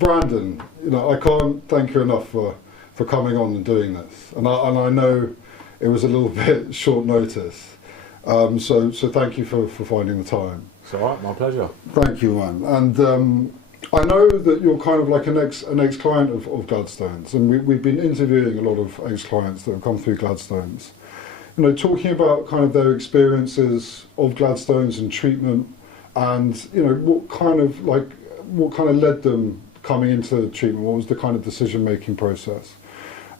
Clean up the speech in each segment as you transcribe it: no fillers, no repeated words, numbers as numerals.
Brandon, I can't thank you enough for coming on and doing this. And I know it was a little bit short notice. So thank you for finding the time. It's all right, my pleasure. Thank you, man. And I know that you're kind of like an ex-client of Gladstones, and we've been interviewing a lot of ex-clients that have come through Gladstones. Talking about kind of their experiences of Gladstones and treatment, and what kind of led them coming into treatment. What was the kind of decision-making process?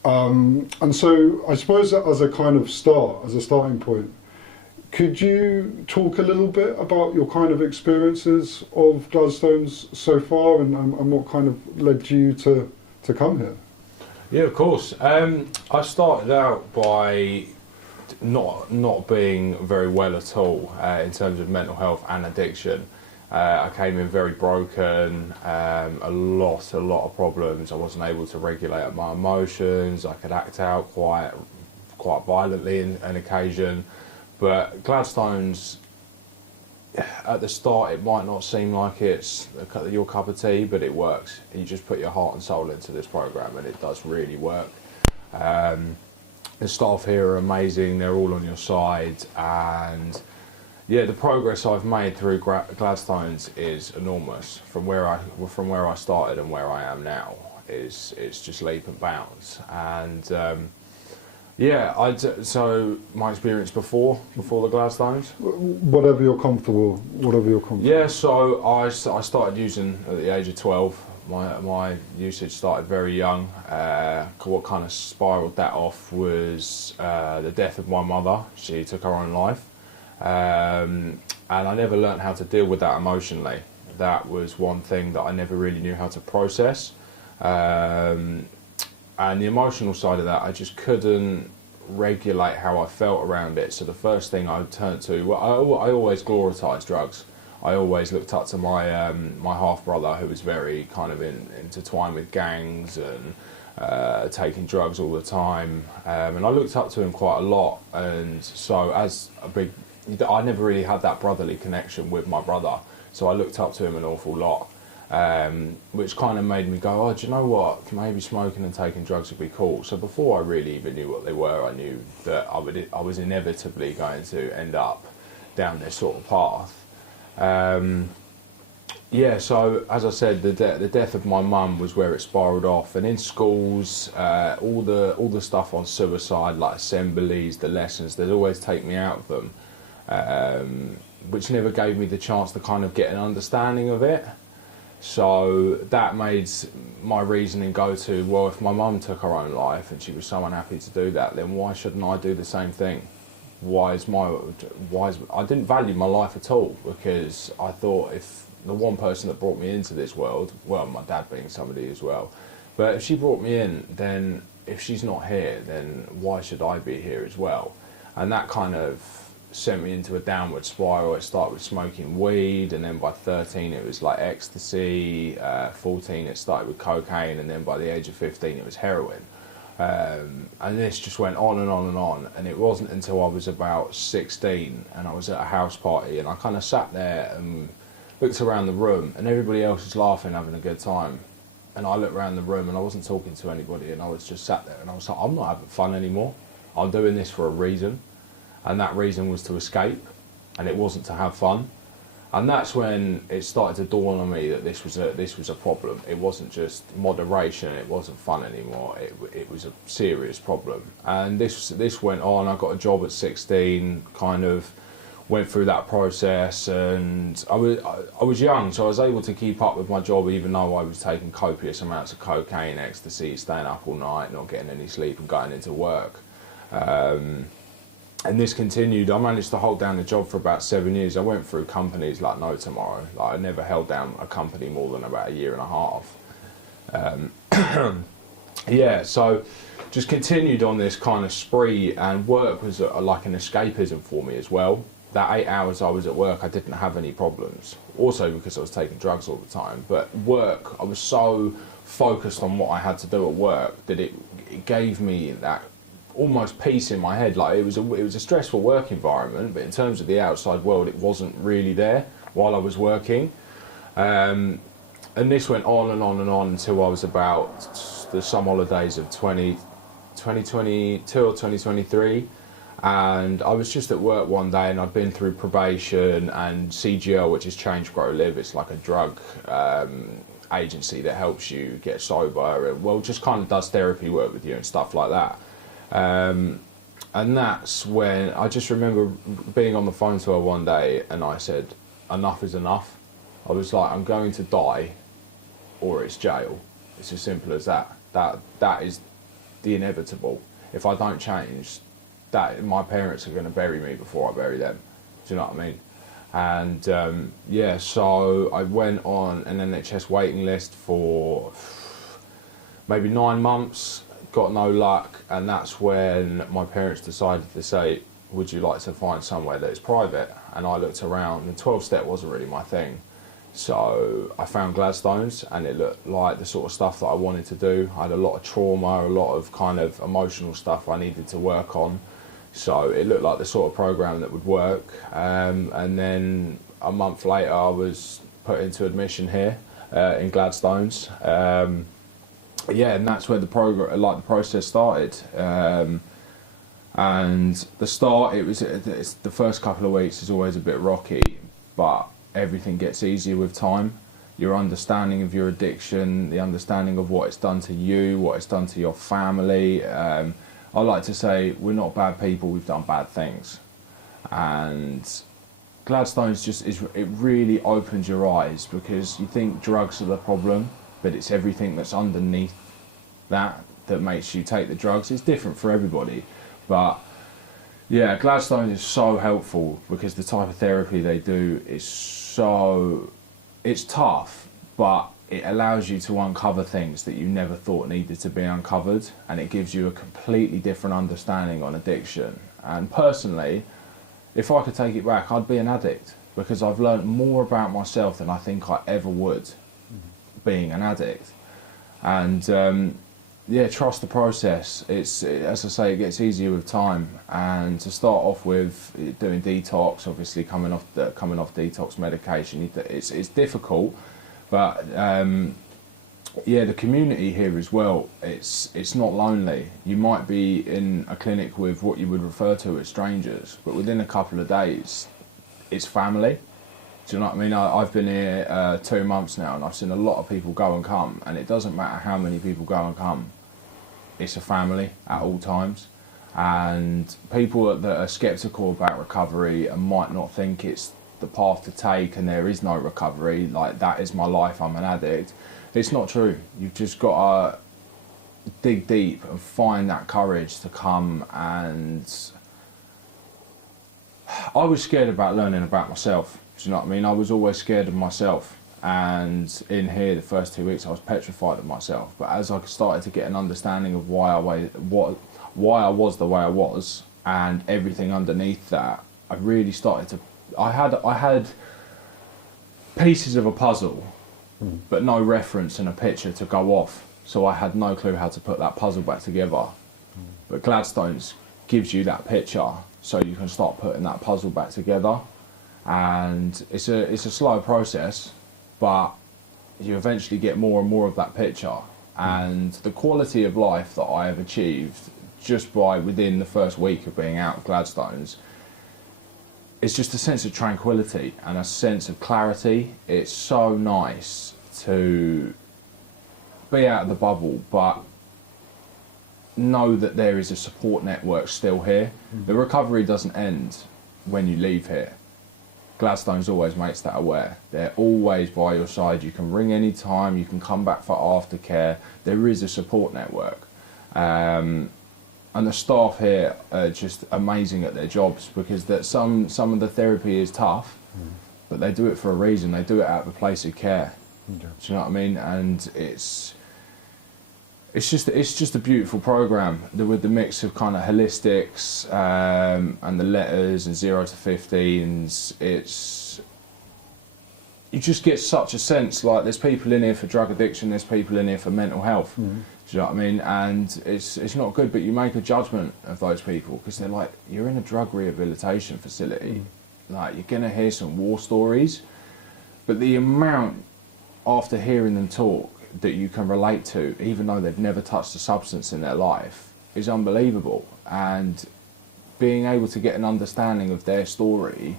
And so I suppose that as a starting point, could you talk a little bit about your kind of experiences of Gladstones so far, and what kind of led you to come here? Yeah, of course. I started out by not being very well at all in terms of mental health and addiction. I came in very broken, a lot of problems. I wasn't able to regulate my emotions. I could act out quite violently in an occasion. But Gladstones, at the start, it might not seem like it's your cup of tea, but it works. You just put your heart and soul into this program, and it does really work. The staff here are amazing. They're all on your side, and yeah, the progress I've made through Gladstones is enormous. From where I started and where I am now, it's just leap and bounds. And yeah, so my experience before the Gladstones. Whatever you're comfortable. Yeah, so I started using at the age of 12. My usage started very young. What kind of spiralled that off was the death of my mother. She took her own life. And I never learned how to deal with that emotionally. That was one thing that I never really knew how to process. And the emotional side of that, I just couldn't regulate how I felt around it. So the first thing I turned to, well, I always gloritised drugs. I always looked up to my my half brother, who was very kind of intertwined with gangs and taking drugs all the time. And I looked up to him quite a lot. And so I never really had that brotherly connection with my brother. So I looked up to him an awful lot. Which kind of made me go, oh, do you know what? Maybe smoking and taking drugs would be cool. So before I really even knew what they were, I knew that I was inevitably going to end up down this sort of path. Yeah, so as I said, the death of my mum was where it spiralled off, and in schools, all the stuff on suicide, like assemblies, the lessons, they'd always take me out of them, which never gave me the chance to kind of get an understanding of it. So that made my reasoning go to, well, if my mum took her own life and she was so unhappy to do that, then why shouldn't I do the same thing? I didn't value my life at all, because I thought if the one person that brought me into this world, well, my dad being somebody as well, but if she brought me in, then if she's not here, then why should I be here as well? And that kind of sent me into a downward spiral. It started with smoking weed, and then by 13 it was like ecstasy, 14 it started with cocaine, and then by the age of 15 it was heroin. And this just went on and on and on, and it wasn't until I was about 16 and I was at a house party, and I kind of sat there and looked around the room, and everybody else was laughing, having a good time, and I looked around the room and I wasn't talking to anybody, and I was just sat there, and I was like, I'm not having fun anymore. I'm doing this for a reason. And that reason was to escape, and it wasn't to have fun. And that's when it started to dawn on me that this was a problem. It wasn't just moderation, it wasn't fun anymore, it was a serious problem. And this went on. I got a job at 16, kind of went through that process, and I was young, so I was able to keep up with my job even though I was taking copious amounts of cocaine, ecstasy, staying up all night, not getting any sleep and going into work. And this continued. I managed to hold down the job for about 7 years. I went through companies like no tomorrow. Like I never held down a company more than about a year and a half. Yeah, so just continued on this kind of spree, and work was like an escapism for me as well. That 8 hours I was at work, I didn't have any problems. Also because I was taking drugs all the time. But work, I was so focused on what I had to do at work that it gave me that almost peace in my head. Like it was a stressful work environment, but in terms of the outside world, it wasn't really there while I was working. And this went on and on and on until I was about the summer holidays of 2022 or 2023. And I was just at work one day, and I'd been through probation and CGL, which is Change, Grow, Live. It's like a drug agency that helps you get sober. Well, just kind of does therapy work with you and stuff like that. And that's when I just remember being on the phone to her one day, and I said, enough is enough. I was like, I'm going to die, or it's jail. It's as simple as that. That is the inevitable. If I don't change, that my parents are going to bury me before I bury them. Do you know what I mean? And yeah, so I went on an NHS waiting list for maybe 9 months, got no luck, and that's when my parents decided to say, would you like to find somewhere that is private? And I looked around, and 12-step wasn't really my thing. So I found Gladstones, and it looked like the sort of stuff that I wanted to do. I had a lot of trauma, a lot of kind of emotional stuff I needed to work on. So it looked like the sort of program that would work. And then a month later, I was put into admission here in Gladstones. Yeah, and that's where the process started. And the start, it's the first couple of weeks is always a bit rocky, but everything gets easier with time. Your understanding of your addiction, the understanding of what it's done to you, what it's done to your family. I like to say we're not bad people, we've done bad things. And Gladstones it really opens your eyes, because you think drugs are the problem, but it's everything that's underneath that makes you take the drugs. It's different for everybody, but yeah, Gladstones is so helpful because the type of therapy they do is it's tough, but it allows you to uncover things that you never thought needed to be uncovered, and it gives you a completely different understanding on addiction. And personally, if I could take it back, I'd be an addict, because I've learned more about myself than I think I ever would being an addict. And yeah, trust the process. It's, as I say, it gets easier with time. And to start off with doing detox, obviously coming off detox medication, it's difficult. But yeah, the community here as well, it's not lonely. You might be in a clinic with what you would refer to as strangers, but within a couple of days, it's family. Do you know what I mean? I've been here 2 months now, and I've seen a lot of people go and come, and it doesn't matter how many people go and come. It's a family at all times. And people that are sceptical about recovery and might not think it's the path to take and there is no recovery, like that is my life, I'm an addict. It's not true. You've just got to dig deep and find that courage to come. And I was scared about learning about myself. Do you know what I mean? I was always scared of myself. And in here, the first 2 weeks, I was petrified of myself. But as I started to get an understanding of why I was the way I was, and everything underneath that, I really started to. I had pieces of a puzzle, but no reference and a picture to go off. So I had no clue how to put that puzzle back together. But Gladstones gives you that picture, so you can start putting that puzzle back together. And it's a slow process, but you eventually get more and more of that picture. And the quality of life that I have achieved just by within the first week of being out of Gladstones, it's just a sense of tranquility and a sense of clarity. It's so nice to be out of the bubble, but know that there is a support network still here. The recovery doesn't end when you leave here. Gladstones always makes that aware. They're always by your side. You can ring any time, you can come back for aftercare. There is a support network. And the staff here are just amazing at their jobs, because that some of the therapy is tough, but they do it for a reason. They do it out of a place of care. Do you know what I mean? And it's just a beautiful program with the mix of kind of holistics and the letters and 0 to 15s. You just get such a sense like there's people in here for drug addiction, there's people in here for mental health. Do you know what I mean? And it's not good, but you make a judgment of those people, because they're like, you're in a drug rehabilitation facility. Like, you're gonna hear some war stories, but the amount after hearing them talk that you can relate to, even though they've never touched a substance in their life, is unbelievable. And being able to get an understanding of their story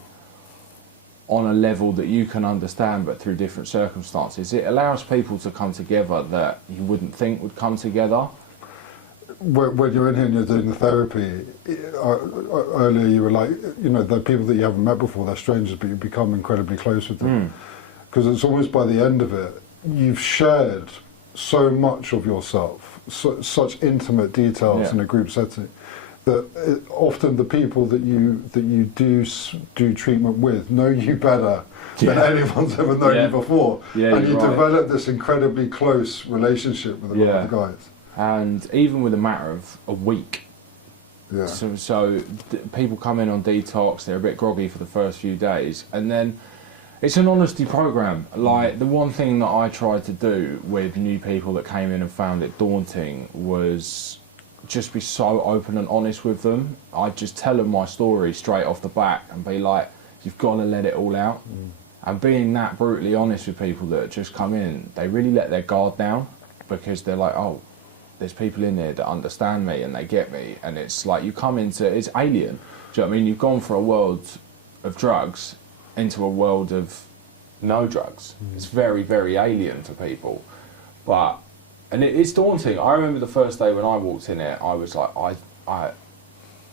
on a level that you can understand but through different circumstances, it allows people to come together that you wouldn't think would come together. When you're in here and you're doing the therapy, earlier you were like, you know, the people that you haven't met before, they're strangers, but you become incredibly close with them. Because it's almost by the end of it, you've shared so much of yourself, such intimate details in a group setting, that often the people that you do treatment with know you better than anyone's ever known you before. And you develop this incredibly close relationship with a lot of the guys. And even with a matter of a week. So people come in on detox, they're a bit groggy for the first few days, and then it's an honesty program. Like, the one thing that I tried to do with new people that came in and found it daunting was just be so open and honest with them. I'd just tell them my story straight off the back and be like, you've got to let it all out. And being that brutally honest with people that just come in, they really let their guard down, because they're like, oh, there's people in there that understand me and they get me. And it's like, you come into, it's alien. Do you know what I mean? You've gone from a world of drugs into a world of no drugs. It's very, very alien to people. And it's daunting. I remember the first day when I walked in it, I was like, I'm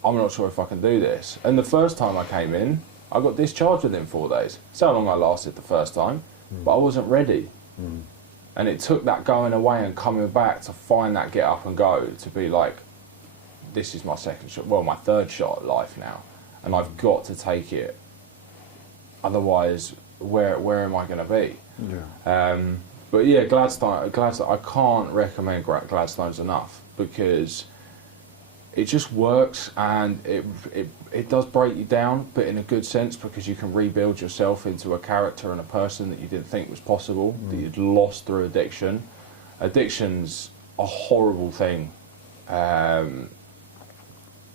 not sure if I can do this. And the first time I came in, I got discharged within 4 days. That's how long I lasted the first time, but I wasn't ready. And it took that going away and coming back to find that get up and go, to be like, this is my second shot, well, my third shot at life now, and I've got to take it. Otherwise, where am I going to be? But yeah, Gladstone, I can't recommend Gladstones enough, because it just works, and it does break you down, but in a good sense, because you can rebuild yourself into a character and a person that you didn't think was possible, that you'd lost through addiction. Addiction's a horrible thing.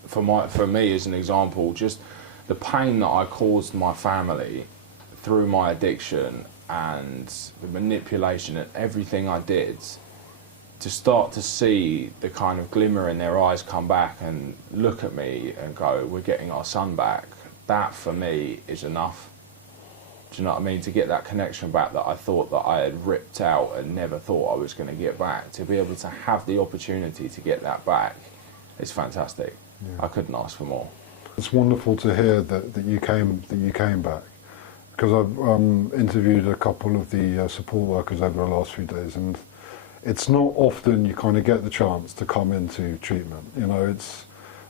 For me, as an example, just the pain that I caused my family through my addiction and the manipulation and everything I did, to start to see the kind of glimmer in their eyes come back and look at me and go, we're getting our son back, that for me is enough. Do you know what I mean? To get that connection back that I thought that I had ripped out and never thought I was going to get back, to be able to have the opportunity to get that back is fantastic. I couldn't ask for more. It's wonderful to hear that you came back, because I've interviewed a couple of the support workers over the last few days, and it's not often you kind of get the chance to come into treatment. You know, it's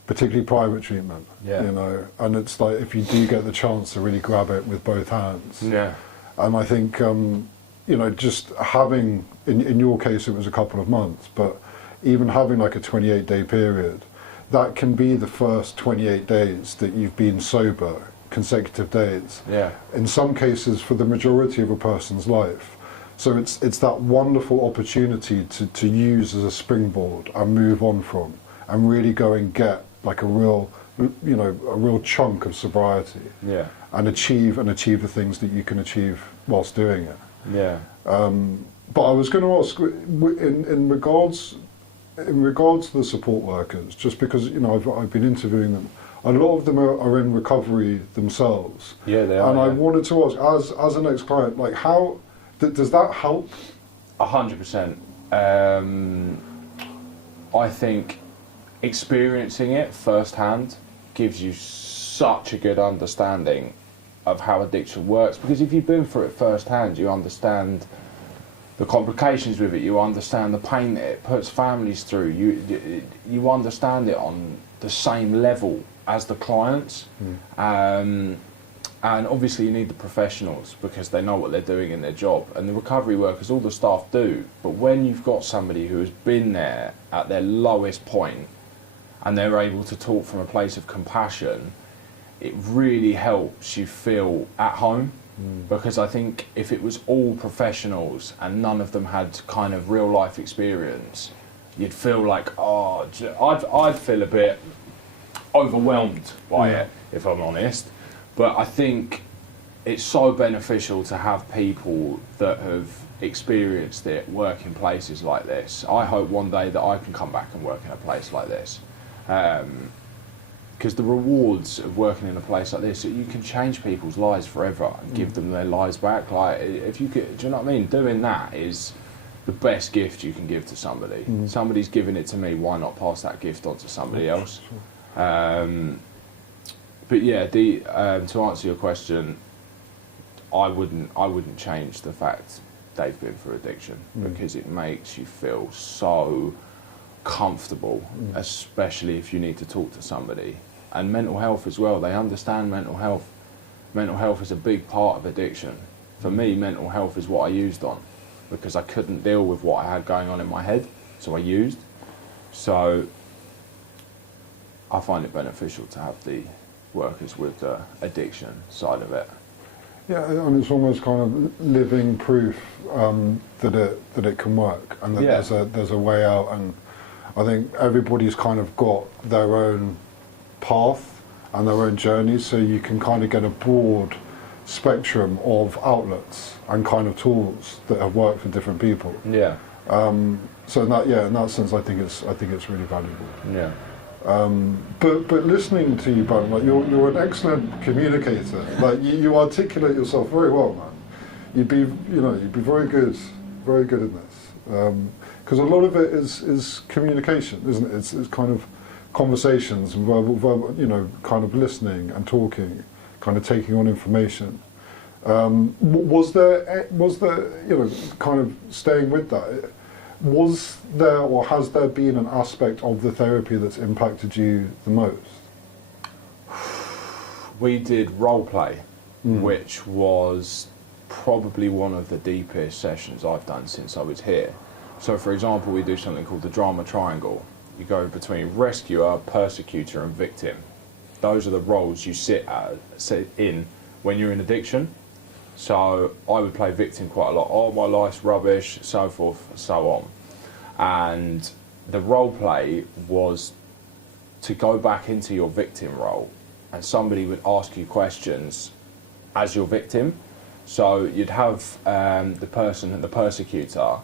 particularly private treatment. You know, and it's like, if you do get the chance to really grab it with both hands. And I think you know, just having, in your case it was a couple of months, but even having like a 28-day period, that can be the first 28 days that you've been sober, consecutive days. In some cases, for the majority of a person's life. So it's that wonderful opportunity to use as a springboard and move on from, and really go and get like a real, you know, a real chunk of sobriety. And achieve the things that you can achieve whilst doing it. But I was going to ask, in regards to the support workers, just because, you know, I've been interviewing them, a lot of them are in recovery themselves. They are. And I wanted to ask, as an ex-client, like, how does that help? 100%. I think experiencing it firsthand gives you such a good understanding of how addiction works, because if you've been through it firsthand, you understand the complications with it, you understand the pain that it puts families through, you understand it on the same level as the clients. And obviously you need the professionals, because they know what they're doing in their job, and the recovery workers, all the staff do. But when you've got somebody who has been there at their lowest point and they're able to talk from a place of compassion, it really helps you feel at home. Because I think if it was all professionals and none of them had kind of real life experience, you'd feel like, oh, I'd feel a bit overwhelmed by it, if I'm honest. But I think it's so beneficial to have people that have experienced it working places like this. I hope one day that I can come back and work in a place like this. Because the rewards of working in a place like this, you can change people's lives forever and give them their lives back. Like, if you could, do you know what I mean? Doing that is the best gift you can give to somebody. Somebody's giving it to me, why not pass that gift on to somebody else? But yeah, to answer your question, I wouldn't change the fact they've been through addiction, because it makes you feel so comfortable, especially if you need to talk to somebody. And mental health as well, they understand mental health. Mental health is a big part of addiction. For me, mental health is what I used on, because I couldn't deal with what I had going on in my head, so I used. So I find it beneficial to have the workers with the addiction side of it. Yeah, and it's almost kind of living proof that it can work, and that there's a way out. And I think everybody's kind of got their own path and their own journey, so you can kind of get a broad spectrum of outlets and kind of tools that have worked for different people. Yeah. So in that sense, I think it's really valuable. Yeah. But listening to you, Bun, like you're an excellent communicator. Like you articulate yourself very well, man. You'd be very good in this. Because a lot of it is communication, isn't it? It's kind of conversations and verbal, kind of listening and talking, kind of taking on information. Was there, kind of staying with that? Was there or has there been an aspect of the therapy that's impacted you the most? We did role play, which was probably one of the deepest sessions I've done since I was here. So for example, we do something called the drama triangle. You go between rescuer, persecutor and victim. Those are the roles you sit in when you're in addiction. So I would play victim quite a lot. Oh, my life's rubbish, so forth, so on. And the role play was to go back into your victim role, and somebody would ask you questions as your victim. So you'd have the person, the persecutor,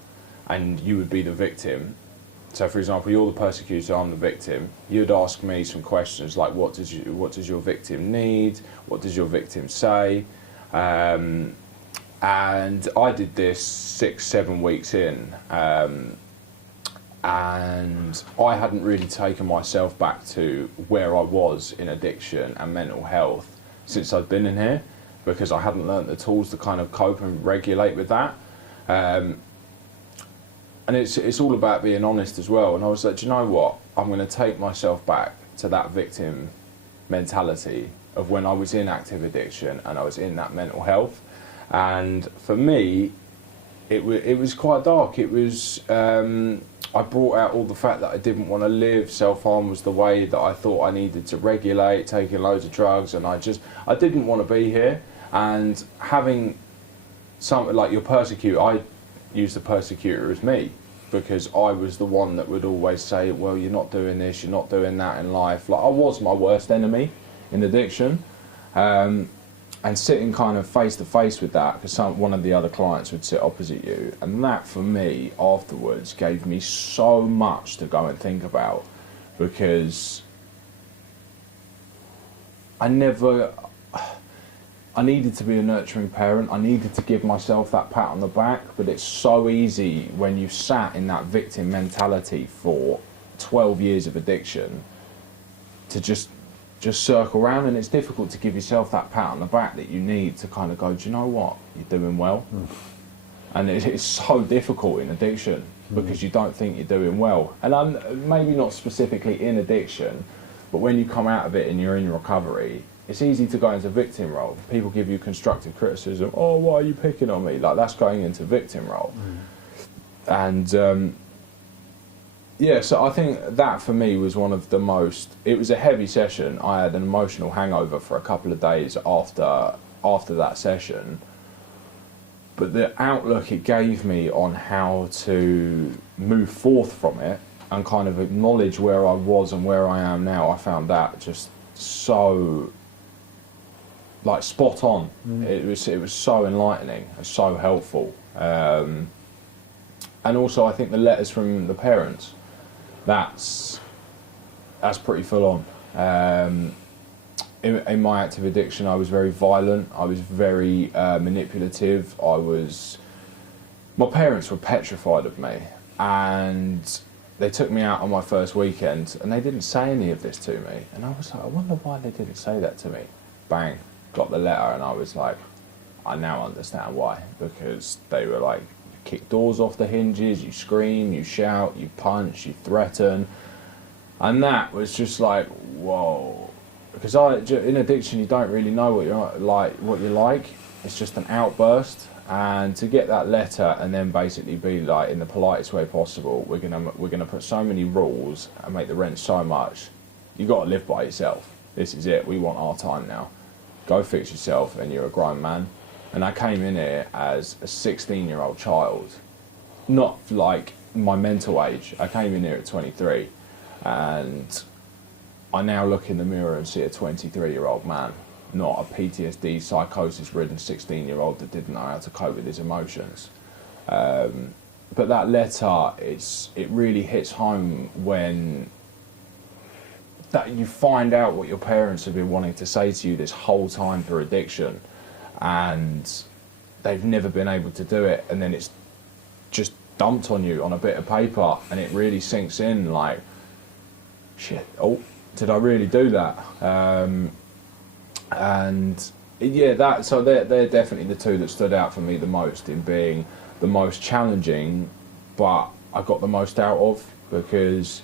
and you would be the victim. So for example, you're the persecutor, I'm the victim. You'd ask me some questions like, what does your victim need? What does your victim say? And I did this 6-7 weeks in, and I hadn't really taken myself back to where I was in addiction and mental health since I'd been in here, because I hadn't learnt the tools to kind of cope and regulate with that. And it's all about being honest as well. And I was like, do you know what? I'm going to take myself back to that victim mentality of when I was in active addiction and I was in that mental health. And for me, it was quite dark. It was, I brought out all the fact that I didn't want to live. Self-harm was the way that I thought I needed to regulate, taking loads of drugs, and I didn't want to be here. And having something like your persecutor, I used the persecutor as me, because I was the one that would always say, well, you're not doing this, you're not doing that in life. Like, I was my worst enemy in addiction. And sitting kind of face to face with that, because one of the other clients would sit opposite you, and that for me afterwards gave me so much to go and think about, because I needed to be a nurturing parent. I needed to give myself that pat on the back, but it's so easy when you've sat in that victim mentality for 12 years of addiction to just circle around, and it's difficult to give yourself that pat on the back that you need to kind of go, do you know what, you're doing well. And it's so difficult in addiction because you don't think you're doing well. And I'm maybe not specifically in addiction, but when you come out of it and you're in recovery, it's easy to go into victim role. People give you constructive criticism. Oh, why are you picking on me? Like, that's going into victim role. And yeah, so I think that for me was one of the most, it was a heavy session. I had an emotional hangover for a couple of days after that session. But the outlook it gave me on how to move forth from it and kind of acknowledge where I was and where I am now, I found that just so, like, spot on. It was so enlightening and so helpful. And also, I think the letters from the parents, that's pretty full on. In my active addiction, I was very violent. I was very manipulative. My parents were petrified of me, and they took me out on my first weekend, and they didn't say any of this to me. And I was like, I wonder why they didn't say that to me. Bang, got the letter, and I was like, I now understand why. Because they were like, you kick doors off the hinges, you scream, you shout, you punch, you threaten. And that was just like, whoa. Because in addiction, you don't really know what you're like. It's just an outburst. And to get that letter and then basically be like, in the politest way possible, we're gonna put so many rules and make the rent so much. You got to live by yourself. This is it. We want our time now. Go fix yourself, and you're a grown man. And I came in here as a 16-year-old child, not like my mental age. I came in here at 23, and I now look in the mirror and see a 23-year-old man. Not a PTSD, psychosis-ridden 16-year-old that didn't know how to cope with his emotions. But that letter, it really hits home when that you find out what your parents have been wanting to say to you this whole time through addiction, and they've never been able to do it, and then it's just dumped on you on a bit of paper, and it really sinks in like, shit, oh, did I really do that? And yeah, so they're definitely the two that stood out for me the most in being the most challenging, but I got the most out of, because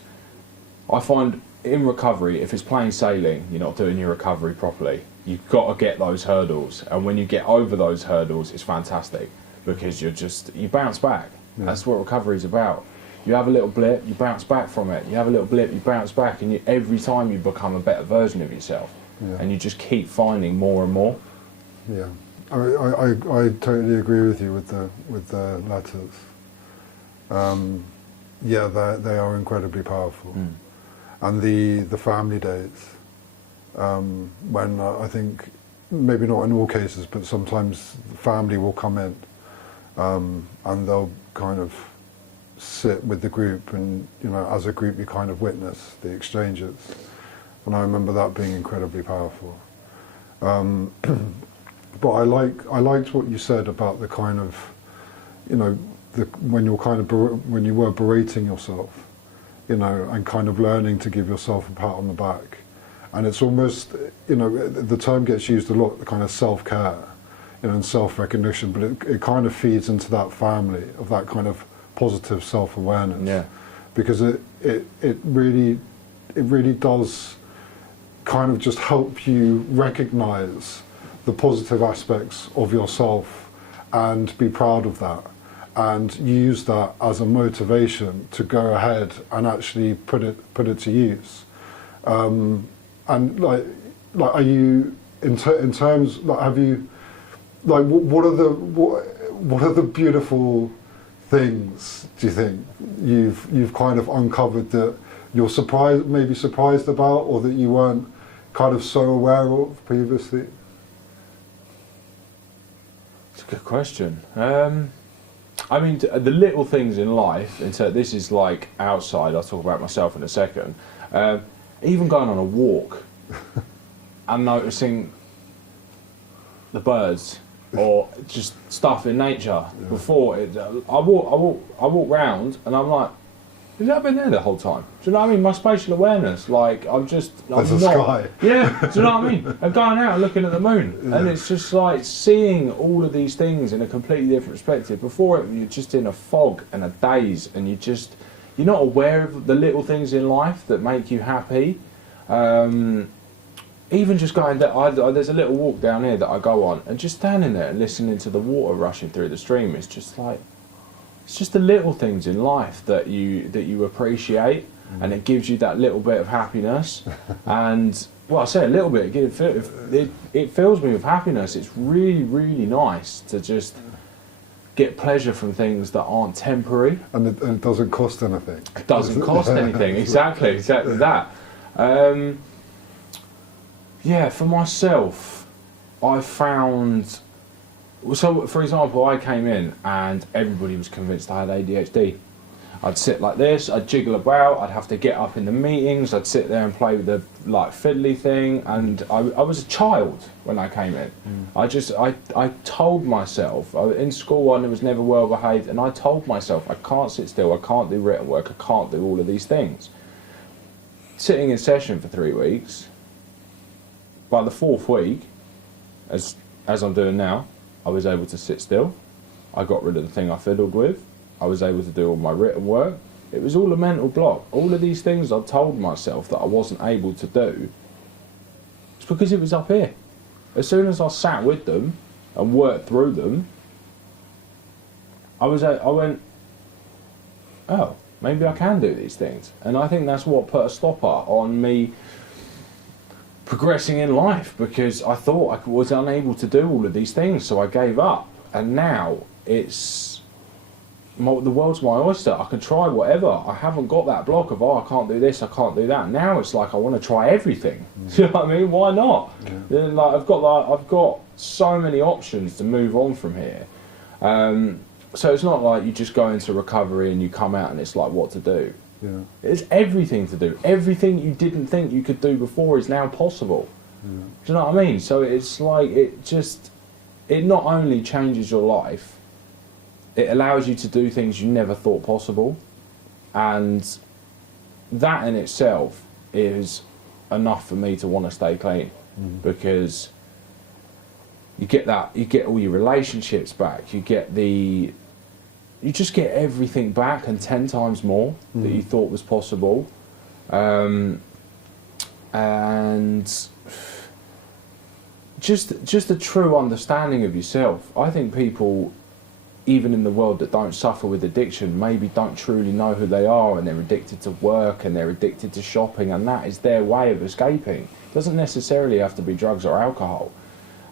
I find in recovery, if it's plain sailing, you're not doing your recovery properly. You've got to get those hurdles, and when you get over those hurdles, it's fantastic, because you bounce back. Yeah. That's what recovery is about. You have a little blip, you bounce back from it. You have a little blip, you bounce back, and every time you become a better version of yourself. Yeah. And you just keep finding more and more. Yeah, I totally agree with you with the letters. Yeah, they are incredibly powerful, and the family days, when I think maybe not in all cases, but sometimes the family will come in, and they'll kind of sit with the group, and as a group you kind of witness the exchanges. And I remember that being incredibly powerful. But I liked what you said about the kind of, when you were berating yourself, and kind of learning to give yourself a pat on the back. And it's almost, the term gets used a lot, the kind of self-care, and self-recognition, but it kind of feeds into that family of that kind of positive self-awareness. Yeah. Because it really does kind of just help you recognize the positive aspects of yourself and be proud of that, and use that as a motivation to go ahead and actually put it to use. And like are you in terms, like, have you, like, what are the beautiful things, do you think, you've kind of uncovered that you're maybe surprised about, or that you weren't kind of so aware of previously? It's a good question. I mean, the little things in life, and so this is like outside, I'll talk about myself in a second, even going on a walk and noticing the birds or just stuff in nature. Yeah. Before I walk round and I'm like, has that been there the whole time? Do you know what I mean? My spatial awareness, like, There's a sky. Yeah, do you know what I mean? I'm going out and looking at the moon, yeah. And it's just like seeing all of these things in a completely different perspective. Before it, you're just in a fog and a daze, and you're not aware of the little things in life that make you happy. Even just going there, there's a little walk down here that I go on, and just standing there and listening to the water rushing through the stream, it's just like, it's just the little things in life that you appreciate, and it gives you that little bit of happiness. And well, I say a little bit, it fills me with happiness. It's really, really nice to just get pleasure from things that aren't temporary. And it doesn't cost anything. It doesn't cost anything. Exactly that. Yeah, for myself, I found So, for example, I came in and everybody was convinced I had ADHD. I'd sit like this, I'd jiggle about, I'd have to get up in the meetings, I'd sit there and play with the like fiddly thing, and I was a child when I came in. I told myself, in school I was never well behaved, and I told myself I can't sit still, I can't do written work, I can't do all of these things. Sitting in session for 3 weeks, by the 4th week, as I'm doing now, I was able to sit still, I got rid of the thing I fiddled with, I was able to do all my written work. It was all a mental block. All of these things I told myself that I wasn't able to do, it's because it was up here. As soon as I sat with them and worked through them, I went, oh, maybe I can do these things. And I think that's what put a stopper on me progressing in life, because I thought I was unable to do all of these things, so I gave up. And now the world's my oyster. I can try whatever. I haven't got that block of, I can't do this, I can't do that. Now it's like I want to try everything. Do you know what I mean? Why not? Yeah. I've got so many options to move on from here. So it's not like you just go into recovery and you come out and it's like what to do. Yeah. It's everything to do. Everything you didn't think you could do before is now possible. Yeah. Do you know what I mean? So it's like it not only changes your life, it allows you to do things you never thought possible, and that in itself is enough for me to want to stay clean, because you get all your relationships back, you just get everything back and 10 times more that you thought was possible, and just a true understanding of yourself. I think people, even in the world that don't suffer with addiction, maybe don't truly know who they are, and they're addicted to work and they're addicted to shopping, and that is their way of escaping. It doesn't necessarily have to be drugs or alcohol.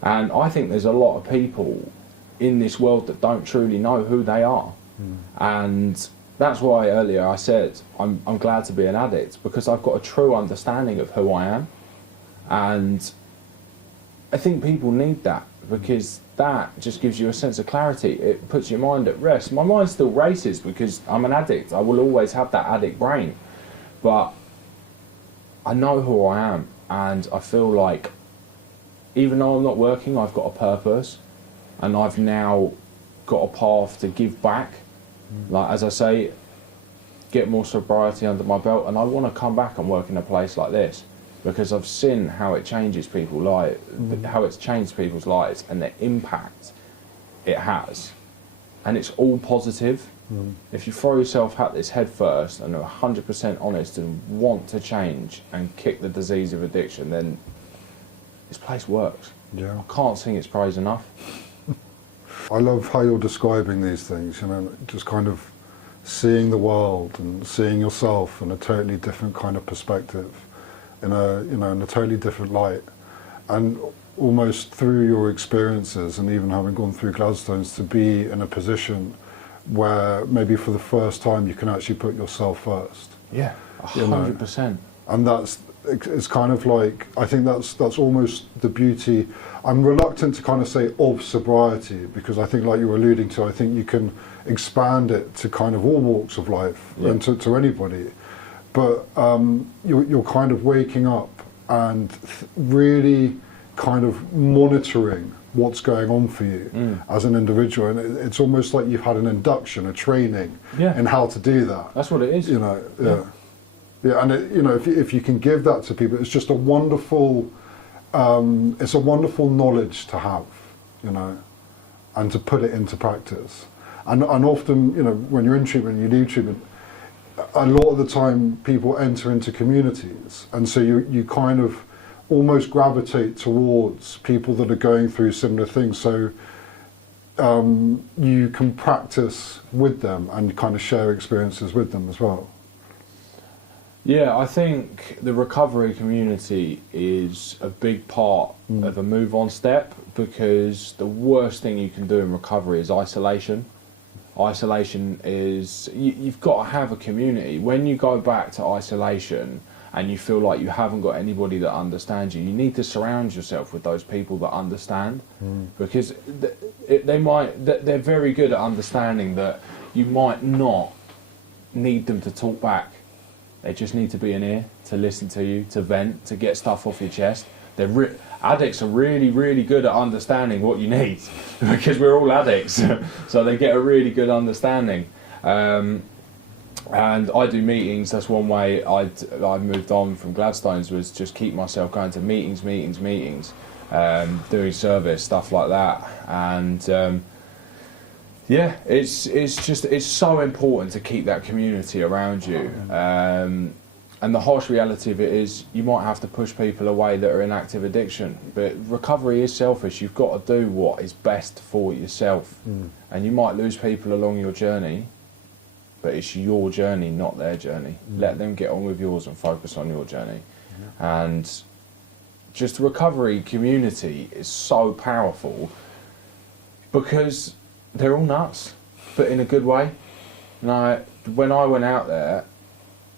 And I think there's a lot of people in this world that don't truly know who they are. And that's why earlier I said I'm glad to be an addict, because I've got a true understanding of who I am. And I think people need that, because that just gives you a sense of clarity. It puts your mind at rest. My mind still races because I'm an addict. I will always have that addict brain. But I know who I am, and I feel like even though I'm not working, I've got a purpose, and I've now got a path to give back. Like, as I say, get more sobriety under my belt, and I want to come back and work in a place like this, because I've seen how it changes people's lives, how it's changed people's lives, and the impact it has, and it's all positive. If you throw yourself at this head first and are 100% honest and want to change and kick the disease of addiction, then this place works. Yeah. I can't sing its praise enough. I love how you're describing these things, you know, just kind of seeing the world and seeing yourself in a totally different kind of perspective, in a totally different light, and almost through your experiences and even having gone through Gladstones, to be in a position where maybe for the first time you can actually put yourself first. Yeah, 100%. And it's kind of like, I think that's almost the beauty. I'm reluctant to kind of say of sobriety, because I think, like you were alluding to, I think you can expand it to kind of all walks of life, and to anybody. But you're kind of waking up and really kind of monitoring what's going on for you as an individual, and it's almost like you've had an induction, a training in how to do that. That's what it is. You know, yeah, and if you can give that to people, it's just a wonderful, it's a wonderful knowledge to have, you know, and to put it into practice. And often, you know, when you're in treatment, you leave treatment, a lot of the time people enter into communities, and so you kind of almost gravitate towards people that are going through similar things, so you can practice with them and kind of share experiences with them as well. Yeah, I think the recovery community is a big part of a move on step, because the worst thing you can do in recovery is isolation. Isolation is, you've got to have a community. When you go back to isolation and you feel like you haven't got anybody that understands you, you need to surround yourself with those people that understand, because they're very good at understanding that you might not need them to talk back. They just need to be an ear, to listen to you, to vent, to get stuff off your chest. Addicts are really, really good at understanding what you need because we're all addicts. So they get a really good understanding. And I do meetings. That's one way I moved on from Gladstones, was just keep myself going to meetings, doing service, stuff like that. And yeah, it's so important to keep that community around you. And the harsh reality of it is you might have to push people away that are in active addiction. But recovery is selfish. You've got to do what is best for yourself. And you might lose people along your journey, but it's your journey, not their journey. Let them get on with yours and focus on your journey. And just recovery community is so powerful because they're all nuts, but in a good way. And when I went out there,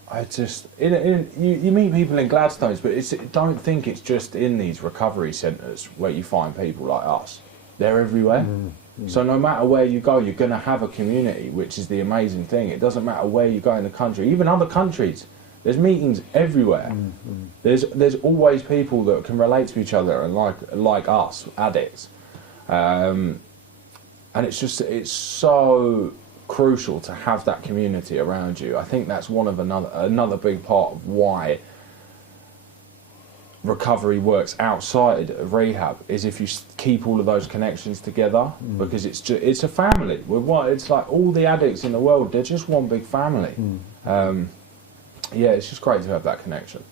you meet people in Gladstones, but don't think it's just in these recovery centres where you find people like us. They're everywhere. So no matter where you go, you're going to have a community, which is the amazing thing. It doesn't matter where you go in the country, even other countries. There's meetings everywhere. There's always people that can relate to each other and like us, addicts. And it's so crucial to have that community around you. I think that's another big part of why recovery works outside of rehab, is if you keep all of those connections together, because it's a family. It's like all the addicts in the world, they're just one big family. Yeah, it's just great to have that connection.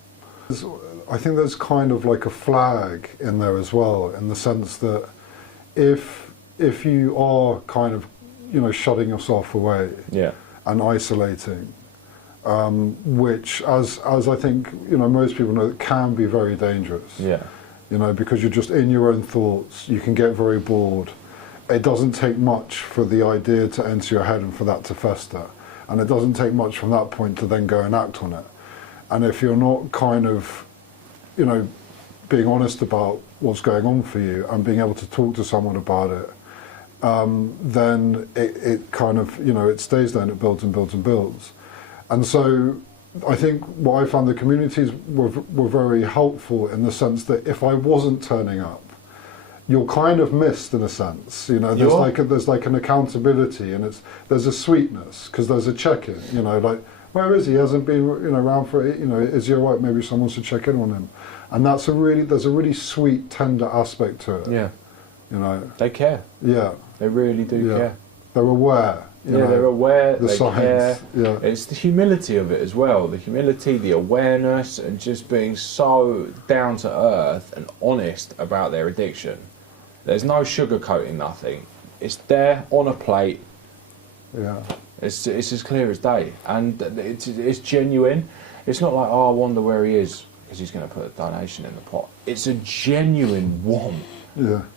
I think there's kind of like a flag in there as well, in the sense that if you are kind of, shutting yourself away and isolating, which as I think most people know, it can be very dangerous. Because you're just in your own thoughts, you can get very bored. It doesn't take much for the idea to enter your head and for that to fester, and it doesn't take much from that point to then go and act on it. And if you're not kind of being honest about what's going on for you and being able to talk to someone about it, then it kind of, it stays there and it builds and builds and builds. And so I think what I found, the communities were very helpful in the sense that if I wasn't turning up, you're kind of missed in a sense. There's like an accountability, and there's a sweetness because there's a check-in. Like, where is he? He hasn't been around for it. Is he alright? Maybe someone should check in on him. And there's a really sweet, tender aspect to it. They care. They really do care. They're aware. They're aware. The they signs. care. It's the humility of it as well. The humility, the awareness, and just being so down to earth and honest about their addiction. There's no sugarcoating nothing. It's there on a plate. It's as clear as day, and it's genuine. It's not like, I wonder where he is because he's going to put a donation in the pot. It's a genuine want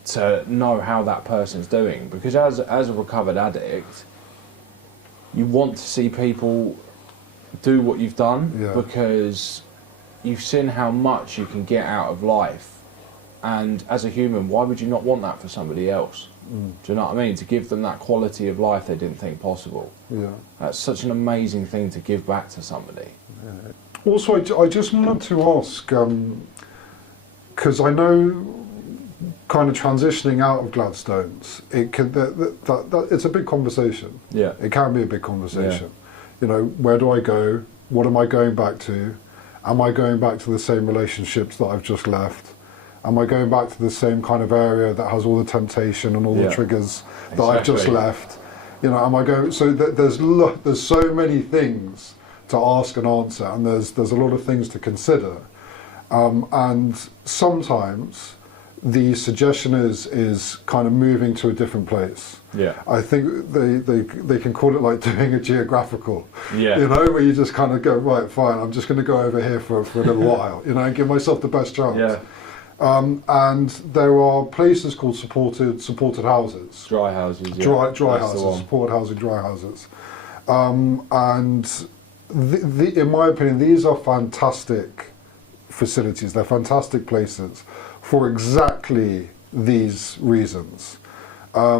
to know how that person's doing, because as a recovered addict, you want to see people do what you've done because you've seen how much you can get out of life. And as a human, why would you not want that for somebody else? Do you know what I mean? To give them that quality of life they didn't think possible. That's such an amazing thing to give back to somebody. Also, I just wanted to ask, because I know kind of transitioning out of Gladstones, it's a big conversation. It can be a big conversation. Where do I go? What am I going back to? Am I going back to the same relationships that I've just left? Am I going back to the same kind of area that has all the temptation and all the triggers that I've just left? Am I going? So there's so many things to ask and answer, and there's a lot of things to consider. And sometimes the suggestion is kind of moving to a different place. I think they can call it like doing a geographical. Where you just kind of go, right, fine, I'm just going to go over here for a little while, and give myself the best chance. And there are places called supported houses. Dry houses. Dry houses, supported housing, dry houses. And in my opinion, these are fantastic facilities. They're fantastic places for exactly these reasons. I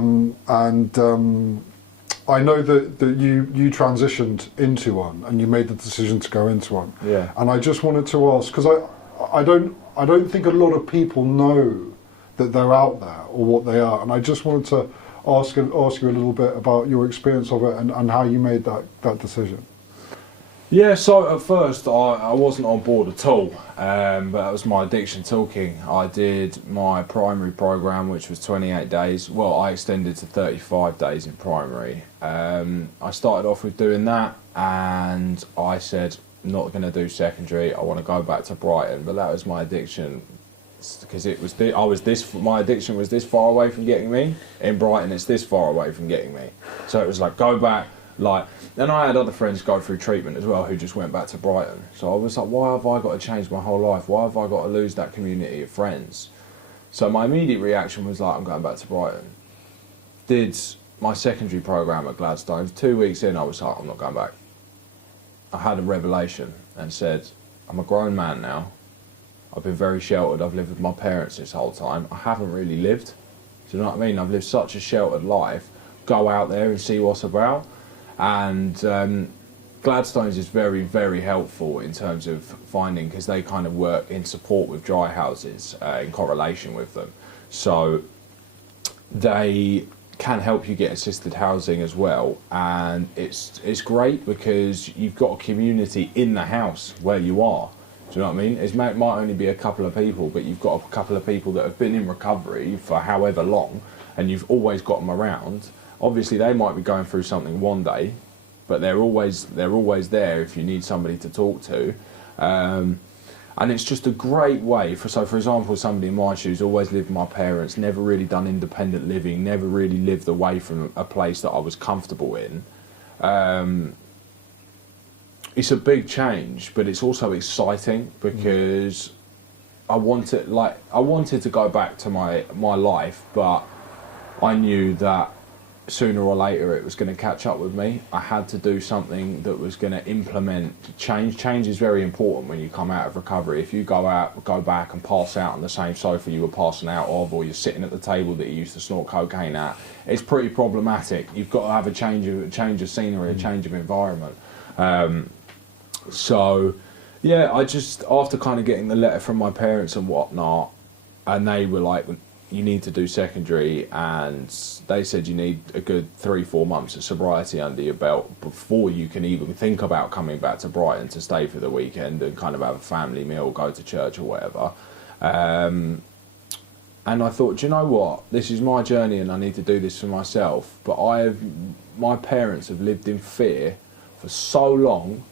know that you transitioned into one and you made the decision to go into one. Yeah. And I just wanted to ask, because I don't think a lot of people know that they're out there or what they are. And I just wanted to ask you a little bit about your experience of it and how you made that decision. Yeah, so at first I wasn't on board at all, but that was my addiction talking. I did my primary program, which was 28 days. Well, I extended to 35 days in primary. I started off with doing that, and I said, not going to do secondary. I want to go back to Brighton, but that was my addiction, because my addiction was this far away from getting me. In Brighton, it's this far away from getting me. So it was like, go back. Then I had other friends go through treatment as well who just went back to Brighton. So I was like, why have I got to change my whole life? Why have I got to lose that community of friends? So my immediate reaction was like, I'm going back to Brighton. Did my secondary program at Gladstones. 2 weeks in, I was like, I'm not going back. I had a revelation and said, I'm a grown man now. I've been very sheltered. I've lived with my parents this whole time. I haven't really lived. Do you know what I mean? I've lived such a sheltered life. Go out there and see what's about. And Gladstones is very, very helpful in terms of finding, because they kind of work in support with dry houses, in correlation with them. So they can help you get assisted housing as well, and it's great because you've got a community in the house where you are. Do you know what I mean? It might only be a couple of people, but you've got a couple of people that have been in recovery for however long, and you've always got them around. Obviously, they might be going through something one day, but they're always there if you need somebody to talk to. And it's just a great way for example, somebody in my shoes, always lived with my parents, never really done independent living, never really lived away from a place that I was comfortable in. It's a big change, but it's also exciting because I wanted to go back to my life, but I knew that sooner or later it was going to catch up with me. I had to do something that was going to implement change. Change is very important when you come out of recovery. If you go back and pass out on the same sofa you were passing out of, or you're sitting at the table that you used to snort cocaine at, it's pretty problematic. You've got to have a change of scenery, a change of environment. So yeah, I just, after kind of getting the letter from my parents and whatnot, and they were like, you need to do secondary, and they said you need a good 3-4 months of sobriety under your belt before you can even think about coming back to Brighton to stay for the weekend and kind of have a family meal, go to church or whatever. And I thought, do you know what, this is my journey and I need to do this for myself, but my parents have lived in fear for so long.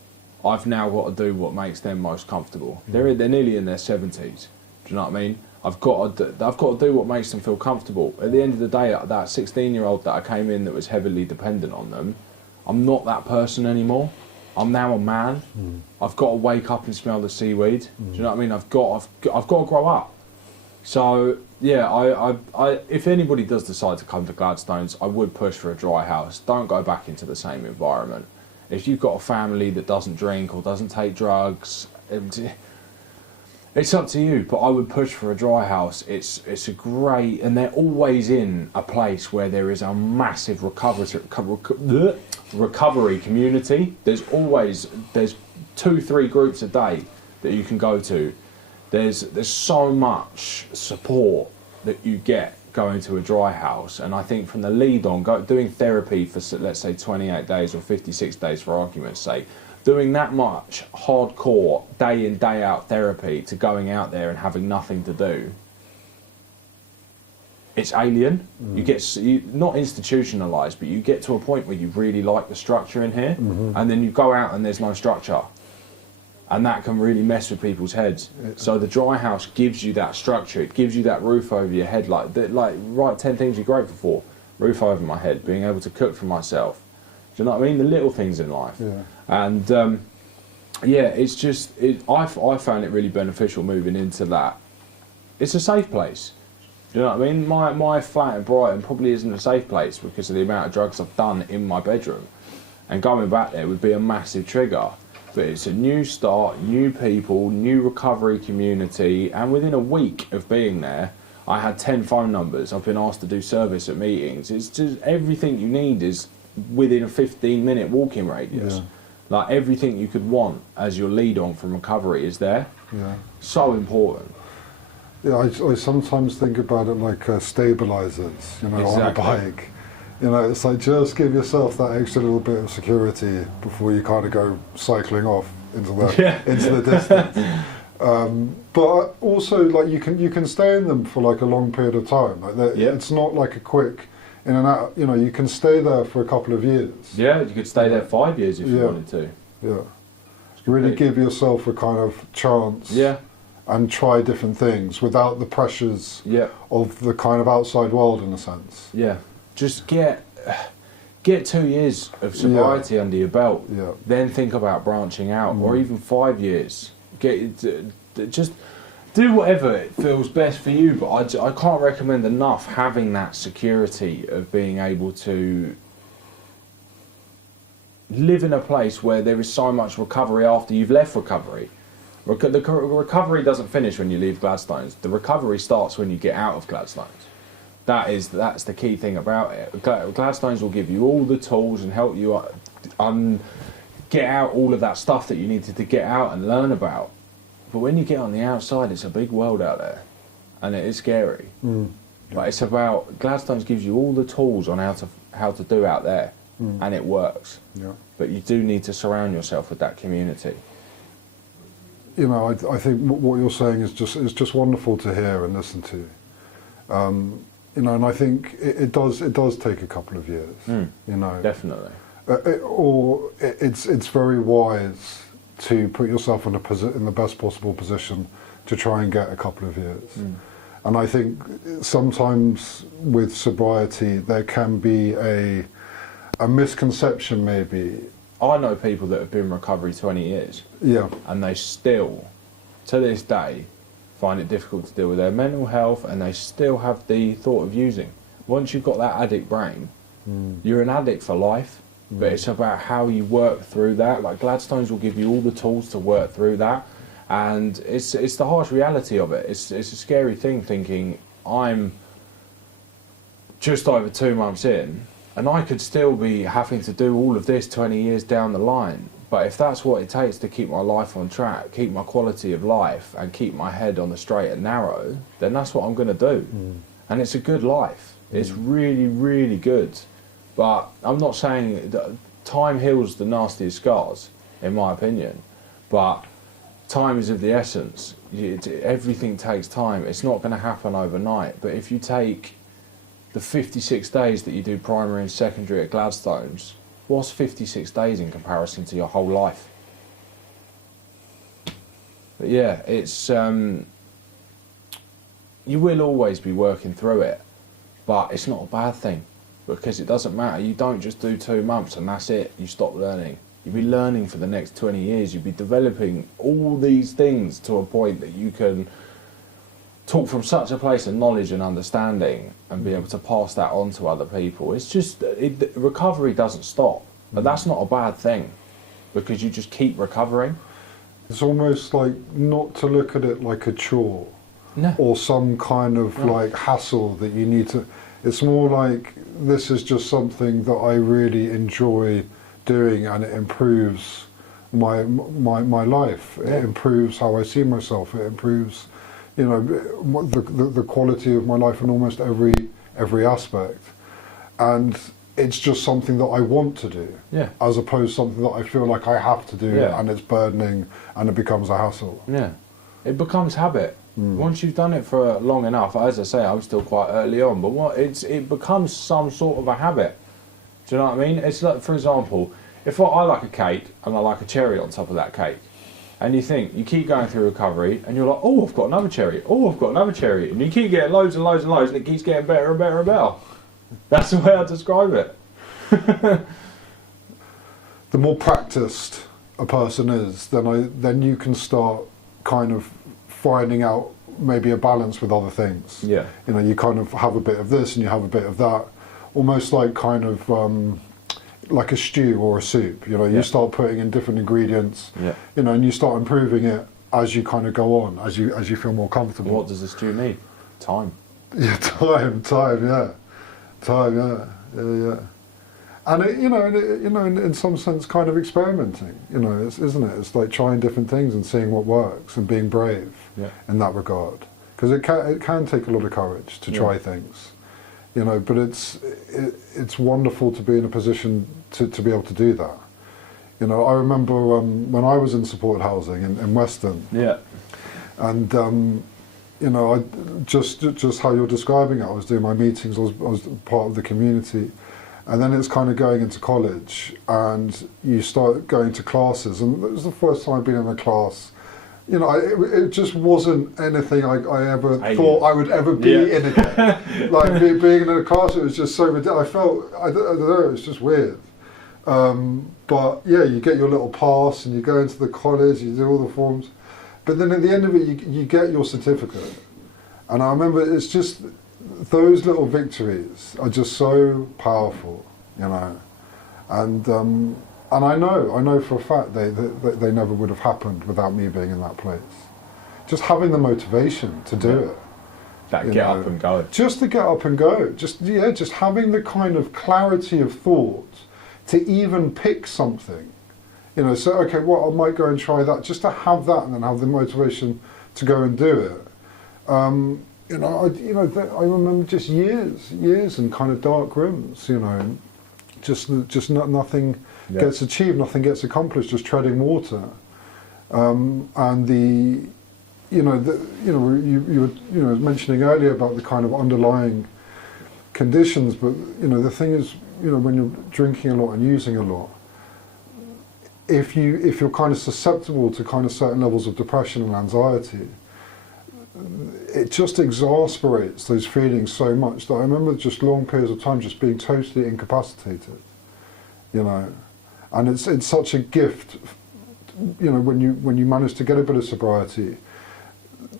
I've now got to do what makes them most comfortable. They're nearly in their 70s. Do you know what I mean? I've got to do what makes them feel comfortable. At the end of the day, that 16-year-old that I came in that was heavily dependent on them, I'm not that person anymore. I'm now a man. I've got to wake up and smell the seaweed. Do you know what I mean? I've got to grow up. So yeah, I if anybody does decide to come to Gladstones, I would push for a dry house. Don't go back into the same environment. If you've got a family that doesn't drink or doesn't take drugs, it's up to you, but I would push for a dry house. It's a great, and they're always in a place where there is a massive recovery community. There's 2-3 groups a day that you can go to. There's so much support that you get going to a dry house, and I think from the lead on, doing therapy for, let's say, 28 days or 56 days for argument's sake, doing that much hardcore day in day out therapy to going out there and having nothing to do, it's alien. You get not institutionalized, but you get to a point where you really like the structure in here, and then you go out and there's no structure, and that can really mess with people's heads. So the dry house gives you that structure. It gives you that roof over your head, like write 10 things you're grateful for. Roof over my head, being able to cook for myself. Do you know what I mean? The little things in life. Yeah. And yeah, it's just, I found it really beneficial moving into that. It's a safe place. Do you know what I mean? My flat in Brighton probably isn't a safe place because of the amount of drugs I've done in my bedroom. And going back there would be a massive trigger. But it's a new start, new people, new recovery community, and within a week of being there, I had 10 phone numbers. I've been asked to do service at meetings. It's just everything you need is within a 15-minute walking radius. Yeah. Like everything you could want as your lead on from recovery is there. Yeah. So important. Yeah, I sometimes think about it like stabilizers, you know, on a Exactly. bike. You know, it's like just give yourself that extra little bit of security before you kind of go cycling off into the distance. But also, like you can stay in them for like a long period of time. Like it's not like a quick in and out. You know, you can stay there for a couple of years. Yeah, you could stay there 5 years if you wanted to. Yeah, really give yourself a kind of chance. Yeah. And try different things without the pressures of the kind of outside world, in a sense. Yeah, just get 2 years of sobriety under your belt. Yeah. Then think about branching out, or even 5 years. Just do whatever it feels best for you. But I can't recommend enough having that security of being able to live in a place where there is so much recovery after you've left recovery. The recovery doesn't finish when you leave Gladstones. The recovery starts when you get out of Gladstones. That's the key thing about it. Gladstones will give you all the tools and help you get out all of that stuff that you needed to get out and learn about. But when you get on the outside, it's a big world out there, and it is scary. But it's about Gladstones gives you all the tools on how to do out there, and it works. Yeah. But you do need to surround yourself with that community. You know, I think what you're saying is just wonderful to hear and listen to. You know, and I think it does take a couple of years. You know, Definitely. It's very wise to put yourself in the best possible position to try and get a couple of years. And I think sometimes with sobriety there can be a misconception maybe. I know people that have been in recovery 20 years. Yeah. And they still, to this day, find it difficult to deal with their mental health, and they still have the thought of using. Once you've got that addict brain, you're an addict for life, but it's about how you work through that. Like Gladstones will give you all the tools to work through that, and it's the harsh reality of it. It's a scary thing thinking I'm just over 2 months in, and I could still be having to do all of this 20 years down the line. But if that's what it takes to keep my life on track, keep my quality of life, and keep my head on the straight and narrow, then that's what I'm going to do. And it's a good life. It's really, really good. But I'm not saying that time heals the nastiest scars, in my opinion. But time is of the essence. Everything takes time. It's not going to happen overnight. But if you take the 56 days that you do primary and secondary at Gladstones, what's 56 days in comparison to your whole life? But yeah, it's you will always be working through it, but it's not a bad thing, because it doesn't matter. You don't just do 2 months and that's it, you stop learning. You'll be learning for the next 20 years. You'll be developing all these things to a point that you can talk from such a place of knowledge and understanding and be able to pass that on to other people. It's just, recovery doesn't stop, but that's not a bad thing, because you just keep recovering. It's almost like not to look at it like a chore or some kind of like hassle that you need to. It's more like this is just something that I really enjoy doing, and it improves my life. It improves how I see myself. It improves, you know, the quality of my life in almost every aspect. And it's just something that I want to do, as opposed to something that I feel like I have to do, and it's burdening and it becomes a hassle. Yeah, it becomes habit. Once you've done it for long enough, as I say, I'm still quite early on, but it becomes some sort of a habit. Do you know what I mean? It's like, for example, if I like a cake and I like a cherry on top of that cake, and you keep going through recovery, and you're like, oh, I've got another cherry, oh, I've got another cherry, and you keep getting loads and loads and loads, and it keeps getting better and better and better. That's the way I describe it. The more practiced a person is, then you can start kind of finding out maybe a balance with other things. Yeah. You know, you kind of have a bit of this and you have a bit of that, almost like kind of like a stew or a soup. You know, you start putting in different ingredients. Yeah. You know, and you start improving it as you kind of go on, as you feel more comfortable. What does the stew need? Time. Yeah, time, yeah, yeah. And it, in some sense, kind of experimenting. You know, isn't it? It's like trying different things and seeing what works and being brave in that regard. Because it can take a lot of courage to try things. You know, but it's wonderful to be in a position to be able to do that. You know, I remember when I was in supported housing in Weston. Yeah. And you know, just how you're describing it, I was doing my meetings, I was part of the community, and then it's kind of going into college, and you start going to classes, and it was the first time I'd been in a class. You know, it just wasn't anything I ever thought I would ever be in again. Like being in a class, it was just so ridiculous. I felt, I don't know, it was just weird. But yeah, you get your little pass and you go into the college, you do all the forms. But then at the end of it, you get your certificate. And I remember it's just, those little victories are just so powerful, you know. And I know for a fact they never would have happened without me being in that place. Just having the motivation to do it. That get up and go. Just to get up and go. Just having the kind of clarity of thought to even pick something. You know, so okay, well, I might go and try that, just to have that and then have the motivation to go and do it. You know, I remember just years in kind of dark rooms, you know, just nothing gets achieved, nothing gets accomplished, just treading water. And you were mentioning earlier about the kind of underlying conditions, but you know, the thing is, you know, when you're drinking a lot and using a lot, if you're kind of susceptible to kind of certain levels of depression and anxiety, it just exasperates those feelings so much that I remember just long periods of time just being totally incapacitated, you know. And it's such a gift, you know, when you manage to get a bit of sobriety,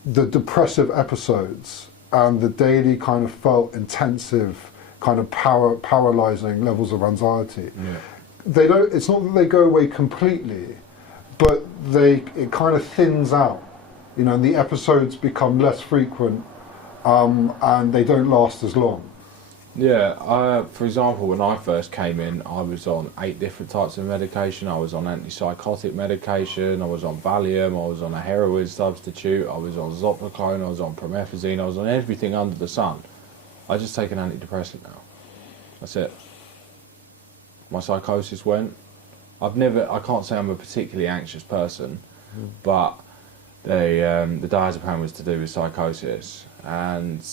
the depressive episodes and the daily kind of felt intensive, kind of paralyzing levels of anxiety. Yeah. It's not that they go away completely, but it kind of thins out, you know, and the episodes become less frequent, and they don't last as long. Yeah, for example, when I first came in, I was on 8 different types of medication. I was on antipsychotic medication, I was on Valium, I was on a heroin substitute, I was on Zopiclone, I was on promethazine, I was on everything under the sun. I just take an antidepressant now. That's it. My psychosis went. I can't say I'm a particularly anxious person, but the diazepam was to do with psychosis, and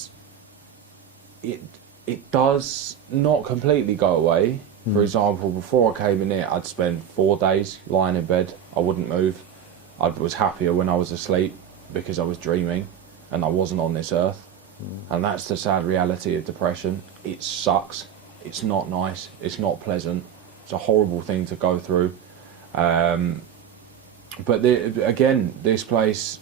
it does not completely go away. For example, before I came in here, I'd spend 4 days lying in bed. I wouldn't move. I was happier when I was asleep because I was dreaming and I wasn't on this earth. And that's the sad reality of depression. It sucks. It's not nice. It's not pleasant. It's a horrible thing to go through. But again, this place,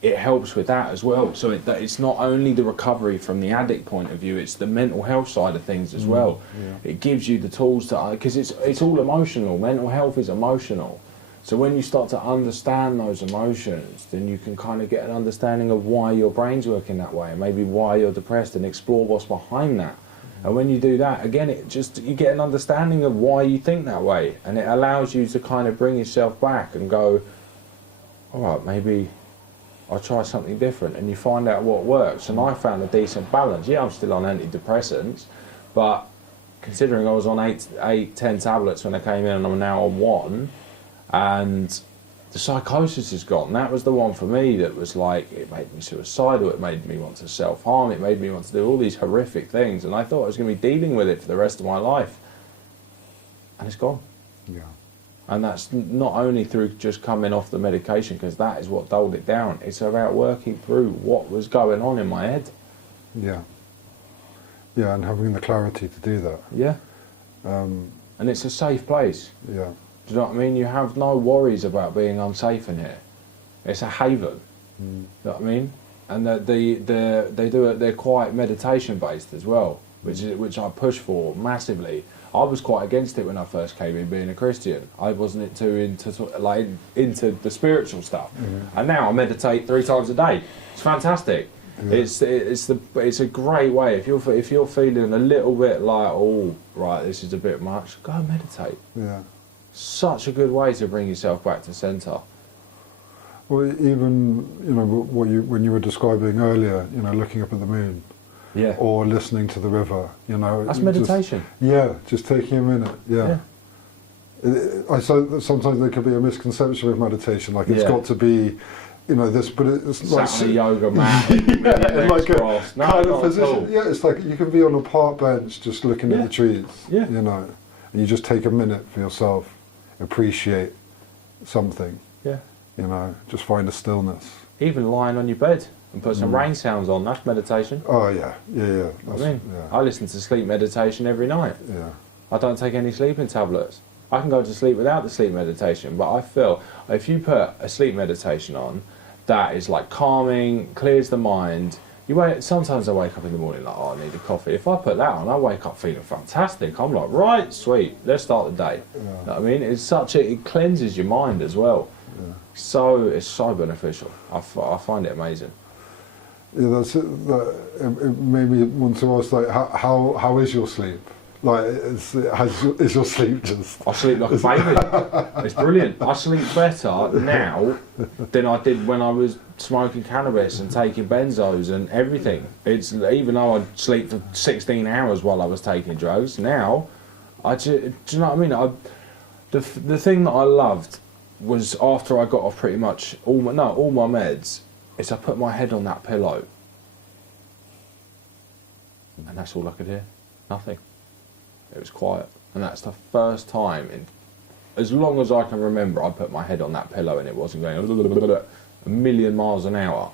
it helps with that as well. So it's not only the recovery from the addict point of view, it's the mental health side of things as well. Yeah. It gives you the tools to, because it's all emotional. Mental health is emotional. So when you start to understand those emotions, then you can kind of get an understanding of why your brain's working that way, and maybe why you're depressed, and explore what's behind that. And when you do that, again, you get an understanding of why you think that way, and it allows you to kind of bring yourself back and go, all right, maybe I'll try something different, and you find out what works. And I found a decent balance. Yeah, I'm still on antidepressants, but considering I was on 10 tablets when I came in, and I'm now on 1, and the psychosis is gone. That was the one for me that was like, it made me suicidal, it made me want to self-harm, it made me want to do all these horrific things, and I thought I was going to be dealing with it for the rest of my life. And it's gone. Yeah. And that's not only through just coming off the medication, because that is what dulled it down. It's about working through what was going on in my head. Yeah. Yeah, and having the clarity to do that. Yeah. And it's a safe place. Yeah. Do you know what I mean? You have no worries about being unsafe in here. It's a haven. Do you know what I mean? And they're quite meditation based as well, which I push for massively. I was quite against it when I first came in, being a Christian. I wasn't too into the spiritual stuff, and now I meditate 3 times a day. It's fantastic. Yeah. It's a great way if you're feeling a little bit like, oh right, this is a bit much, go and meditate. Yeah. Such a good way to bring yourself back to centre. Well, even when you were describing earlier, looking up at the moon, yeah, or listening to the river, that's meditation. Just taking a minute. Yeah. I so sometimes there could be a misconception with meditation, like it's got to be, this, but it's like sat on a yoga mat, like a kind of position. Yeah, it's like you can be on a park bench just looking at the trees. Yeah. And you just take a minute for yourself, appreciate something. Yeah. Just find a stillness. Even lying on your bed and put some rain sounds on, that's meditation. Oh yeah. I listen to sleep meditation every night. Yeah. I don't take any sleeping tablets. I can go to sleep without the sleep meditation, but I feel if you put a sleep meditation on, that is like calming, clears the mind. Sometimes I wake up in the morning like, oh, I need a coffee. If I put that on, I wake up feeling fantastic. I'm like, right, sweet, let's start the day. Yeah. You know what I mean? It cleanses your mind as well. Yeah. So it's so beneficial. I find it amazing. Yeah, that's it. It made me want to ask, like, how is your sleep? Like, is your sleep just... I sleep like a baby. It's brilliant. I sleep better now than I did when I was smoking cannabis and taking benzos and everything. It's even though I sleep for 16 hours while I was taking drugs, now, do you know what I mean? The thing that I loved was after I got off pretty much all my meds, is I put my head on that pillow. And that's all I could hear. Nothing. It was quiet, and that's the first time in as long as I can remember I put my head on that pillow and it wasn't going a million miles an hour.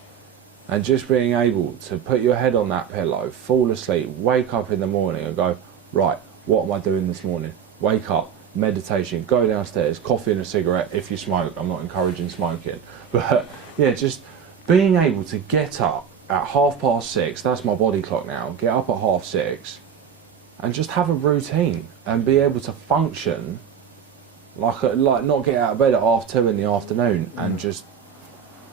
And just being able to put your head on that pillow, fall asleep, wake up in the morning and go, right, what am I doing this morning? Wake up, meditation, go downstairs, coffee and a cigarette if you smoke. I'm not encouraging smoking, but yeah, just being able to get up at 6:30, that's my body clock now, get up at 6:30 and just have a routine and be able to function like not get out of bed at 2:30 in the afternoon and just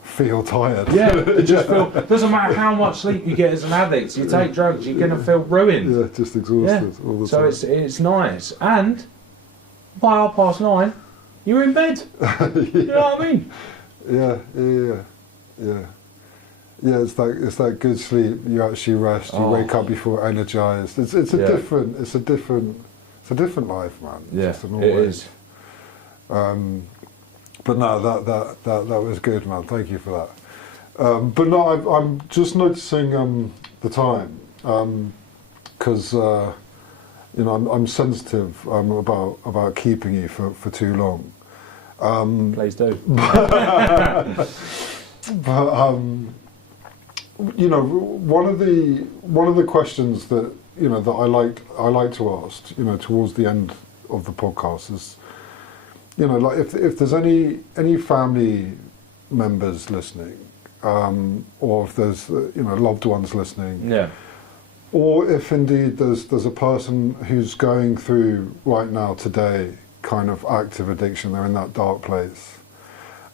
feel tired. Yeah, just feel, doesn't matter how much sleep you get as an addict, you take drugs, you're going to feel ruined. Yeah, just exhausted all the time. So it's nice, and by 9:30 you're in bed. You know what I mean? Yeah, it's that good sleep. You actually rest. You wake up before energized. It's a different life, man. Yeah, just it is. But no, that was good, man. Thank you for that. But no, I'm just noticing the time because I'm sensitive about keeping you for too long. Please do. But one of the questions that that I like to ask towards the end of the podcast is like if there's any family members listening, or if there's loved ones listening, or if indeed there's a person who's going through right now today kind of active addiction, they're in that dark place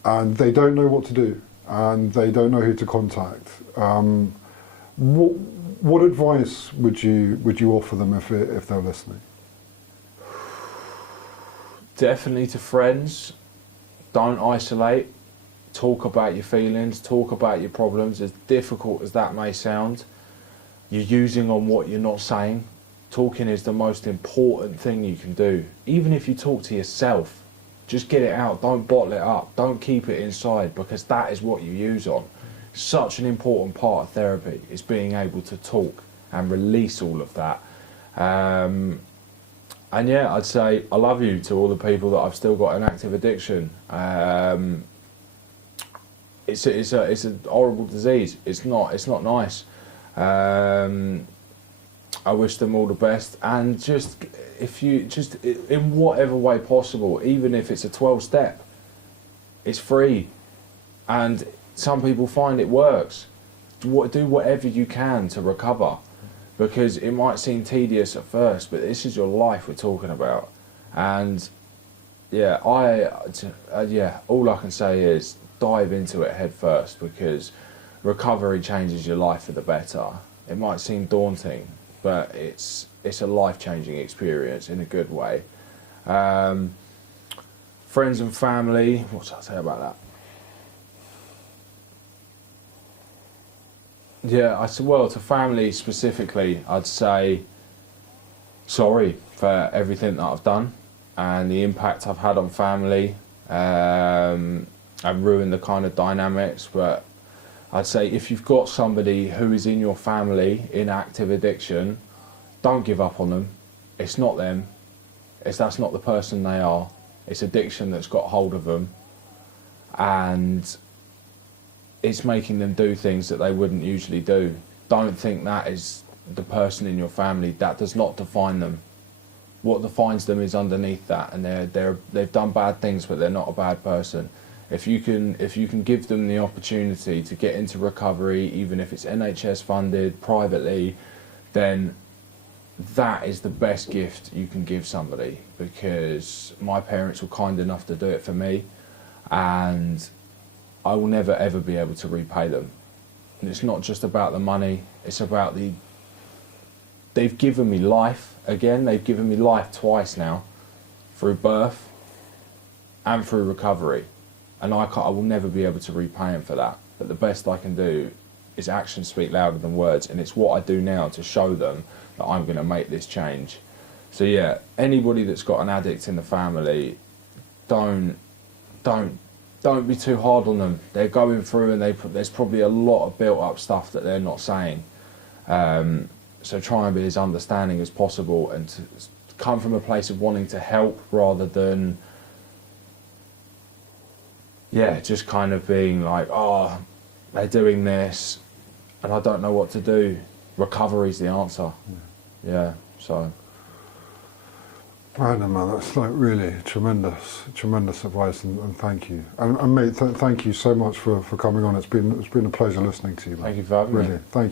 and they don't know what to do and they don't know who to contact. What advice would you offer them if they're listening? Definitely to friends. Don't isolate. Talk about your feelings. Talk about your problems. As difficult as that may sound, you're using on what you're not saying. Talking is the most important thing you can do. Even if you talk to yourself, just get it out. Don't bottle it up. Don't keep it inside, because that is what you use on. Such an important part of therapy is being able to talk and release all of that. And yeah, I'd say I love you to all the people that I've still got an active addiction. It's a horrible disease. It's not nice. I wish them all the best, and if you in whatever way possible, even if it's a 12-step, it's free, and some people find it works. Do whatever you can to recover. because it might seem tedious at first, but this is your life we're talking about. And yeah, all I can say is dive into it head first, because recovery changes your life for the better. It might seem daunting, but it's a life-changing experience in a good way. Friends and family, what should I say about that? Yeah, to family specifically, I'd say sorry for everything that I've done and the impact I've had on family. I've ruined the kind of dynamics, but I'd say if you've got somebody who is in your family in active addiction, don't give up on them. It's not them. That's not the person they are. It's addiction that's got hold of them, and it's making them do things that they wouldn't usually do. Don't think that is the person in your family. That does not define them. What defines them is underneath that, and they've done bad things, but they're not a bad person. If you can give them the opportunity to get into recovery, even if it's NHS funded, privately, then that is the best gift you can give somebody, because my parents were kind enough to do it for me, and I will never ever be able to repay them. And it's not just about the money, it's about they've given me life again. They've given me life twice now, through birth and through recovery, and I will never be able to repay them for that. But the best I can do is actions speak louder than words, and it's what I do now to show them that I'm going to make this change. So yeah, anybody that's got an addict in the family, don't be too hard on them. They're going through, and there's probably a lot of built up stuff that they're not saying. So try and be as understanding as possible, and to come from a place of wanting to help rather than just kind of being like, oh, they're doing this and I don't know what to do. Recovery's the answer. Yeah, so. Brandon, man, that's like really tremendous advice, and thank you. And mate, thank you so much for coming on. It's been a pleasure listening to you, man. Thank you for having me. Really, thank you.